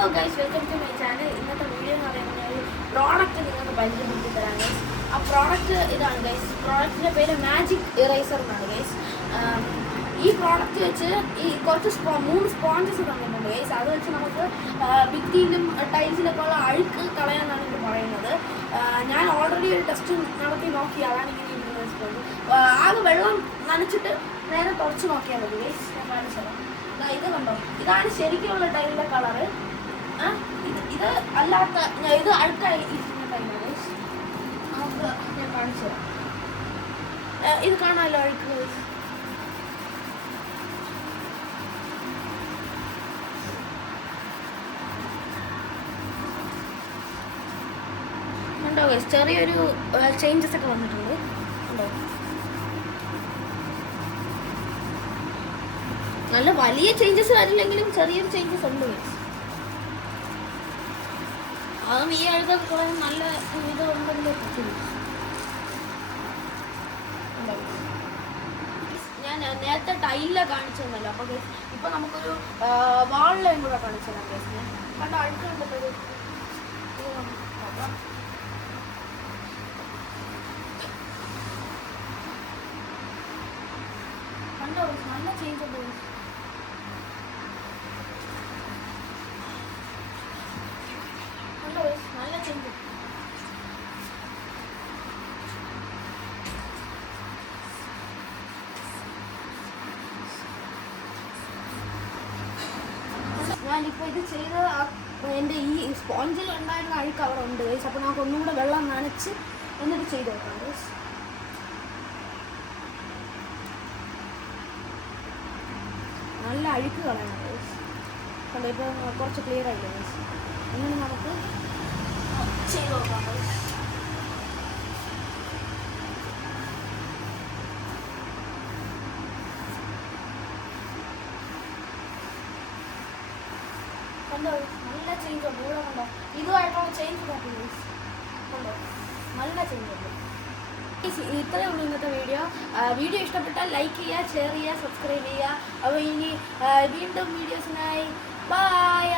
Hello guys, welcome to my channel. ഇന്നത്തെ video എന്ന് പറയുന്നത് ഒരു പ്രോഡക്റ്റ് നിങ്ങൾക്ക് പരിചയപ്പെടുത്തി തരാം ഗൈസ്. ആ പ്രോഡക്റ്റ് ഇതാണ് ഗൈസ്. പ്രോഡക്റ്റിൻ്റെ പേര് മാജിക് ഇറേസർ എന്നാണ് ഗൈസ്. ഈ പ്രോഡക്റ്റ് വെച്ച് ഈ കുറച്ച് 3 സ്പോഞ്ചസ് തന്നിട്ടുണ്ട് ഗൈസ്. അത് വെച്ച് നമുക്ക് ഭിത്തിയിലും ടൈൽസിലൊക്കെ ഉള്ള അഴുക്ക് കളയാനാണ് ഇത് പറയുന്നത്. ഞാൻ ഓൾറെഡി ഒരു ടെസ്റ്റ് നടത്തി നോക്കി. അതാണ് ഇങ്ങനെ ഇരിക്കുന്നത് സ്പോഞ്ച്. ആകെ വെള്ളം നനച്ചിട്ട് നേരെ തുറച്ച് നോക്കിയാൽ മതി ഗൈസ്. ഞാൻ കാണിച്ചത് ഇത് കണ്ടോ, ഇതാണ് ശരിക്കുള്ള ടൈലിൻ്റെ കളറ്. ഇത് അല്ലാത്ത ഇത് അഴുക്കായി ഇരിക്കുന്ന ടൈലാണ്. നമുക്ക് ഞാൻ കാണിച്ചു തരാം. ഇത് കാണാമല്ലോ അഴുക്ക്. ഉണ്ടോ ഗൈസ്, ചെറിയൊരു ചേഞ്ചസ് ഒക്കെ വന്നിട്ടുണ്ട്. ഉണ്ടോ, നല്ല വലിയ ചേഞ്ചസ് വരില്ലെങ്കിലും ചെറിയൊരു ചേഞ്ചസ് ഉണ്ട് ഗൈസ്. അതും ഈ അഴുക്കൊക്കെ കുറെ നല്ല ഇത് ഉണ്ടെങ്കിൽ ഞാൻ നേരത്തെ ടൈലിലാണ് കാണിച്ചു തന്നല്ലോ. അപ്പോൾ ഗൈസ് ഇപ്പം നമുക്കൊരു വാളിലും കൂടെ കാണിച്ചു തരാം ഗൈസ്. ഞാൻ കണ്ട അഴുക്കുണ്ടല്ലോ. കണ്ടോ, നല്ല ചേഞ്ച് ഉണ്ട്. കണ്ടോ, നല്ല ചേഞ്ച്. ഞാനിപ്പോൾ ഇത് ചെയ്ത് എൻ്റെ ഈ സ്പോഞ്ചിൽ ഉണ്ടായിരുന്ന അഴുക്ക് അവിടെ ഉണ്ട് ഗൈസ്. അപ്പോൾ നമുക്ക് ഒന്നും കൂടെ വെള്ളം നനച്ച് എന്നിട്ട് ചെയ്ത് നോക്കാം ഗൈസ്. നല്ല അഴുക്ക് കളയണം ഗൈസ്. കണ്ടോ, ഇപ്പോൾ കുറച്ച് ക്ലിയർ ആയില്ല ഗൈസ്. അങ്ങനെ നമുക്ക് ചെയ്ത് നോക്കാം ഗൈസ്. കണ്ടോ, നല്ല ചേഞ്ച് ഉണ്ട്. ഇവിടെ കണ്ടോ, ഇതുമായിട്ടുള്ള ചേഞ്ച് നോക്കി ഗൈസ്. കണ്ടോ, നല്ല ചേഞ്ച് ഉണ്ട്. ഇത്രയേ ഉള്ളൂ ഇന്നത്തെ വീഡിയോ ഇഷ്ടപ്പെട്ടാൽ ലൈക്ക് ചെയ്യുക, ഷെയർ ചെയ്യുക, സബ്സ്ക്രൈബ് ചെയ്യുക. അപ്പോൾ ഇനി വീണ്ടും വീഡിയോസിനായി ബൈ.